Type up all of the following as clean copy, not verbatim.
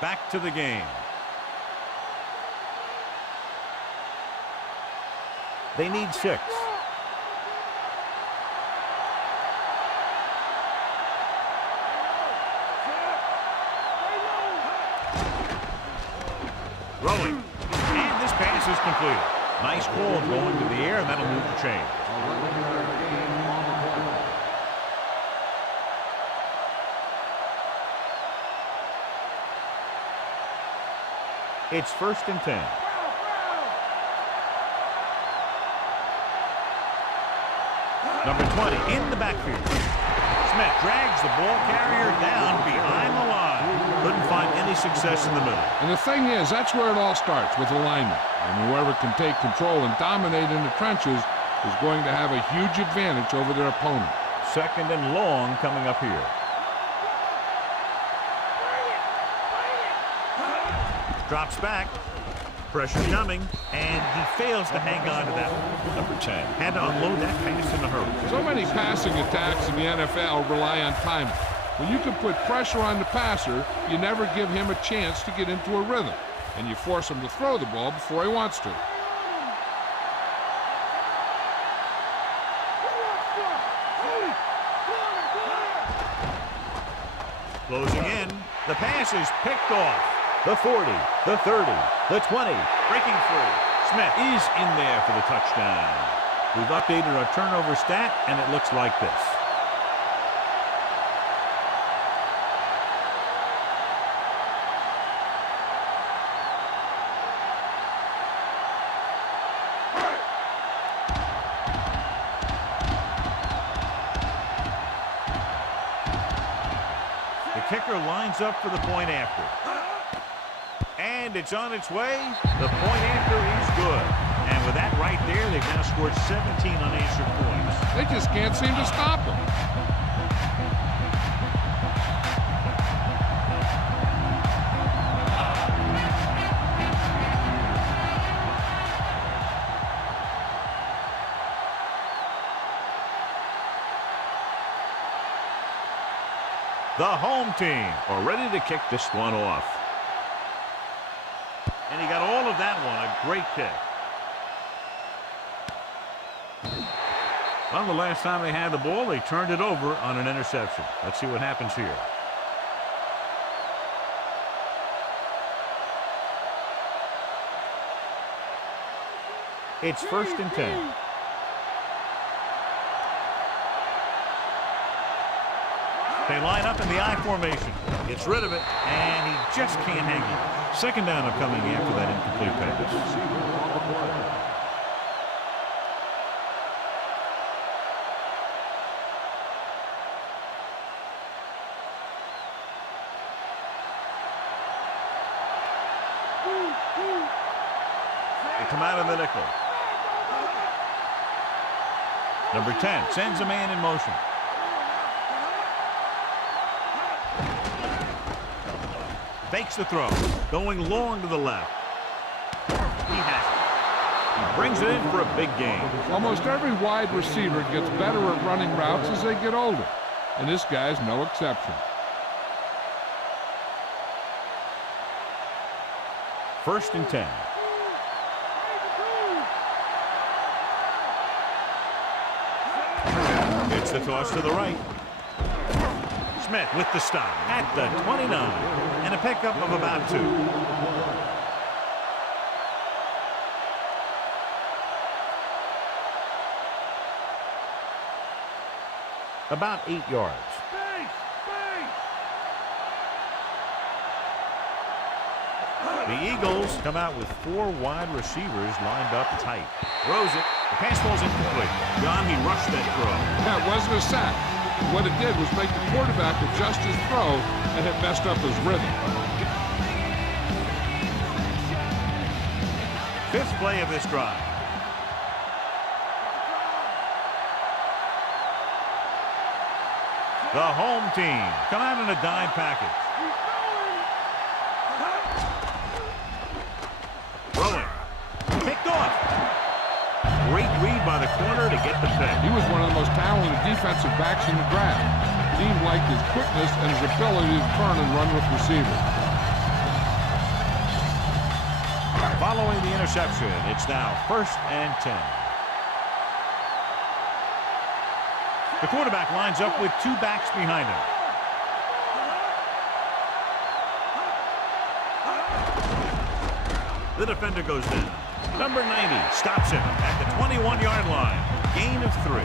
back to the game. They need 6. Rolling. And this pass is completed. Nice ball going to the air, and that'll move the chain. It's 1st and 10. Number 20 in the backfield. Smith drags the ball carrier down behind the line. Couldn't find any success in the middle. And the thing is, that's where it all starts, with alignment. And whoever can take control and dominate in the trenches is going to have a huge advantage over their opponent. 2nd and long coming up here. Drops back. Pressure coming, and he fails to hang on to that one. Number 10 had to unload that pass in a hurry. So many passing attacks in the NFL rely on timing. When you can put pressure on the passer, you never give him a chance to get into a rhythm, and you force him to throw the ball before he wants to. Closing in, the pass is picked off. The 40, the 30, the 20, breaking free. Smith is in there for the touchdown. We've updated our turnover stat, and it looks like this. The kicker lines up for the point after. And it's on its way. The point after is good. And with that right there, they've now scored 17 unanswered points. They just can't seem to stop them. The home team are ready to kick this one off. And he got all of that one. A great kick. Well, the last time they had the ball, they turned it over on an interception. Let's see what happens here. It's 1st and 10. They line up in the I formation. Gets rid of it, and he just can't hang on. 2nd down coming after that incomplete pass. They come out of the nickel. Number 10 sends a man in motion. Fakes the throw. Going long to the left. He has it. He brings it in for a big gain. Almost every wide receiver gets better at running routes as they get older. And this guy's no exception. 1st and 10. It's the toss to the right. Smith with the stop at the 29 and a pickup of about 2. About 8 yards. The Eagles come out with 4 wide receivers lined up tight. Throws it. The pass ball's incomplete. John, he rushed that throw. That wasn't a sack. What it did was make the quarterback adjust his throw, and it messed up his rhythm. 5th play of this drive. The home team come out in a dime package. Throwing. Picked off. Great read by the corner to get the pick. He was one of the most talented defensive backs in the draft. The team liked his quickness and his ability to turn and run with receivers. following the interception. It's now 1st and 10. The quarterback lines up with 2 backs behind him. The defender goes down. Number 90 stops him at the 21-yard line. Gain of 3.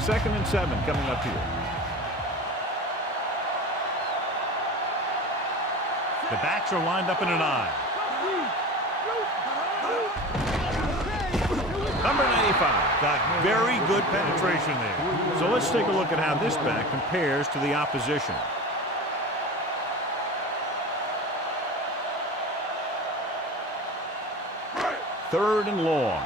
Second and 7 coming up here. The backs are lined up in an I. Number 95 got very good penetration there. So let's take a look at how this back compares to the opposition. Third and long.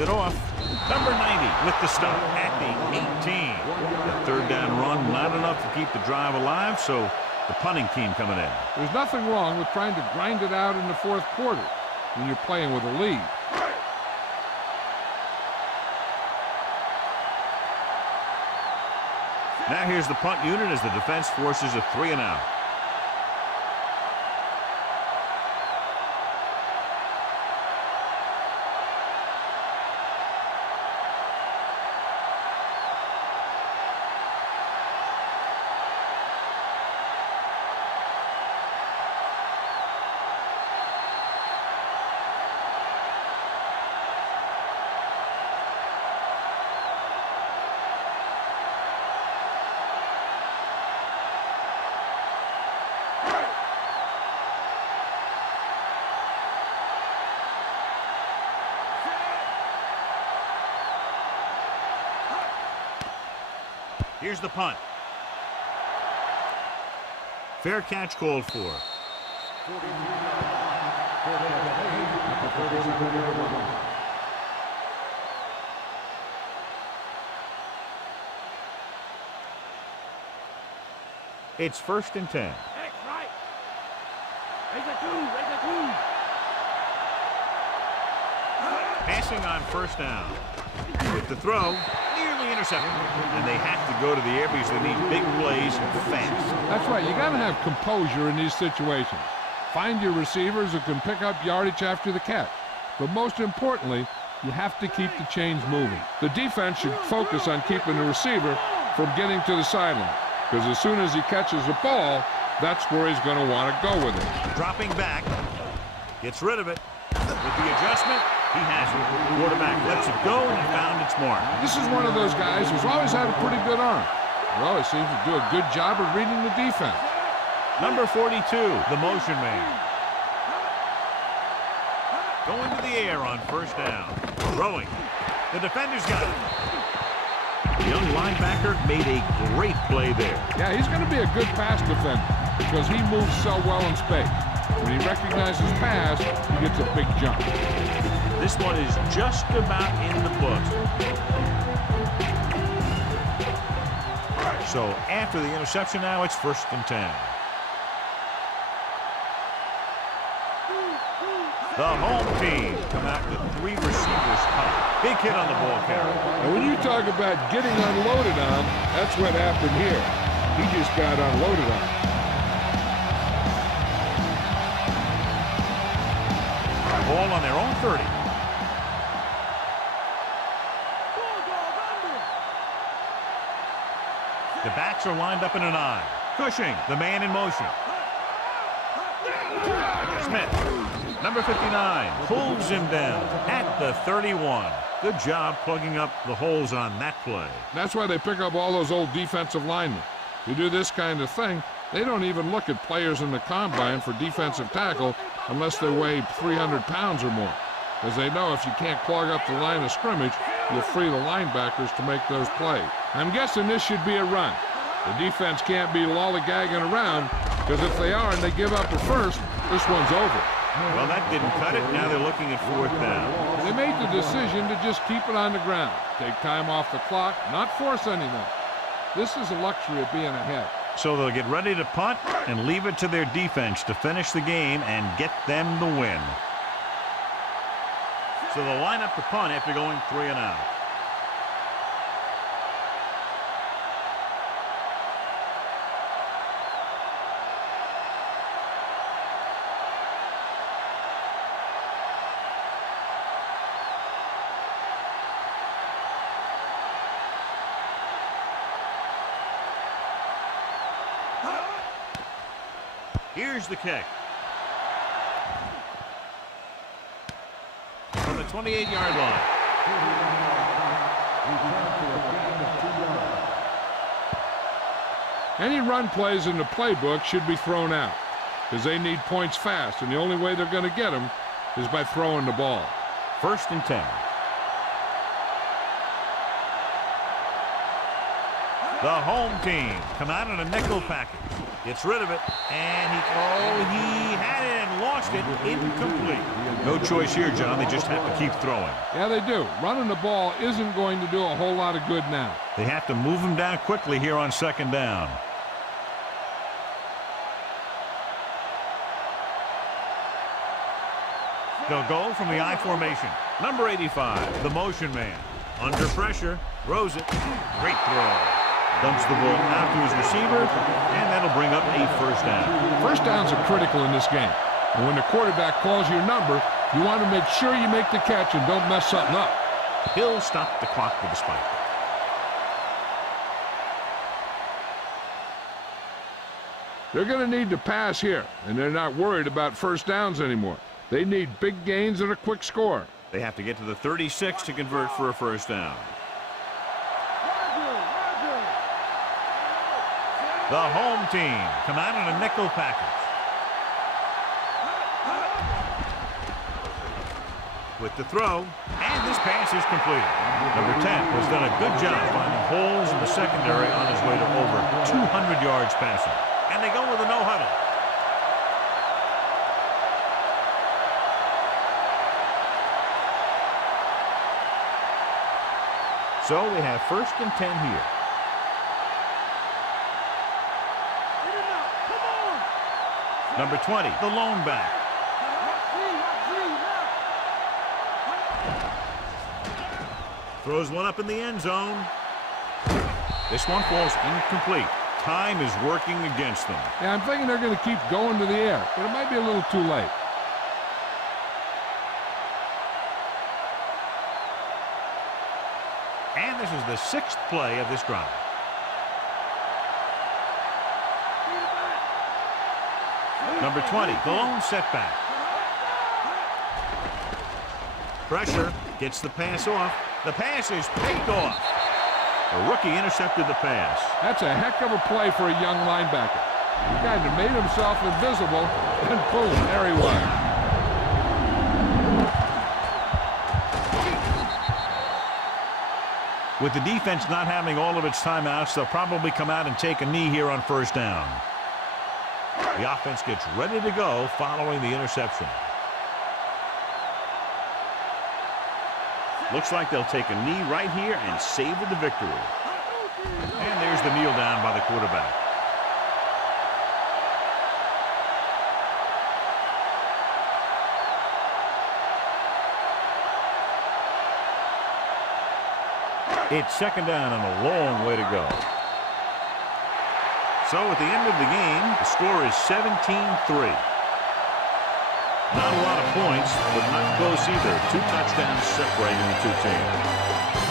It off. Number 90 with the stop at the 18. The third down run, not enough to keep the drive alive, so the punting team coming in. There's nothing wrong with trying to grind it out in the 4th quarter when you're playing with a lead. Now here's the punt unit as the defense forces a 3 and out. Here's the punt. Fair catch called for. It's 1st and 10. Passing on 1st down. With the throw, nearly intercepted. And they have to go to the air because they need big plays fast. That's right. You got to have composure in these situations. Find your receivers who can pick up yardage after the catch. But most importantly, you have to keep the chains moving. The defense should focus on keeping the receiver from getting to the sideline, because as soon as he catches the ball, that's where he's going to want to go with it. Dropping back, gets rid of it. With the adjustment, he has it. The quarterback lets it go and found its mark. This is one of those guys who's always had a pretty good arm. He always seems to do a good job of reading the defense. Number 42, the motion man. Going to the air on 1st down. Throwing. The defender's got it. The young linebacker made a great play there. Yeah, he's going to be a good pass defender because he moves so well in space. When he recognizes pass, he gets a big jump. This one is just about in the books. So after the interception now, it's 1st and 10. The home team come out with 3 receivers top. Big hit on the ball carrier. And when you talk about getting unloaded on, that's what happened here. He just got unloaded on. Ball on their own 30. The backs are lined up in an I. Cushing, the man in motion. Smith, number 59, pulls him down at the 31. Good job plugging up the holes on that play. That's why they pick up all those old defensive linemen. You do this kind of thing, they don't even look at players in the combine for defensive tackle unless they weigh 300 pounds or more, because they know if you can't clog up the line of scrimmage, you'll free the linebackers to make those plays. I'm guessing this should be a run. The defense can't be lollygagging around, because if they are and they give up a first, this one's over. Well, that didn't cut it. Now they're looking at 4th down. They made the decision to just keep it on the ground, take time off the clock, not force anything. This is a luxury of being ahead. So they'll get ready to punt and leave it to their defense to finish the game and get them the win. So they'll line up the punt after going 3 and out. Here's the kick. From the 28-yard line. Any run plays in the playbook should be thrown out, because they need points fast, and the only way they're going to get them is by throwing the ball. 1st and 10. The home team come out in a nickel package. Gets rid of it, and he had it and lost it. Incomplete. No choice here, John. They just have to keep throwing. Yeah, they do. Running the ball isn't going to do a whole lot of good now. They have to move him down quickly here on 2nd down. They'll go from the I formation. Number 85, the motion man. Under pressure, throws it. Great throw. Dumps the ball out to his receiver, and that'll bring up a 1st down. First downs are critical in this game. And when the quarterback calls your number, you want to make sure you make the catch and don't mess something up. He'll stop the clock with a spike. They're going to need to pass here, and they're not worried about 1st downs anymore. They need big gains and a quick score. They have to get to the 36 to convert for a 1st down. The home team come out in a nickel package. With the throw, and this pass is completed. Number 10 has done a good job finding holes in the secondary on his way to over 200 yards passing. And they go with a no huddle. So they have 1st and 10 here. Number 20, the lone back. Throws one up in the end zone. This one falls incomplete. Time is working against them. Yeah, I'm thinking they're going to keep going to the air, but it might be a little too late. And this is the 6th play of this drive. Number 20, the lone setback. Pressure, gets the pass off. The pass is picked off. The rookie intercepted the pass. That's a heck of a play for a young linebacker. He kind of made himself invisible, and boom, there he was. With the defense not having all of its timeouts, they'll probably come out and take a knee here on 1st down. The offense gets ready to go following the interception. Looks like they'll take a knee right here and savor the victory. And there's the kneel down by the quarterback. It's 2nd down and a long way to go. So at the end of the game, the score is 17-3. Not a lot of points, but not close either. 2 touchdowns separating the 2 teams.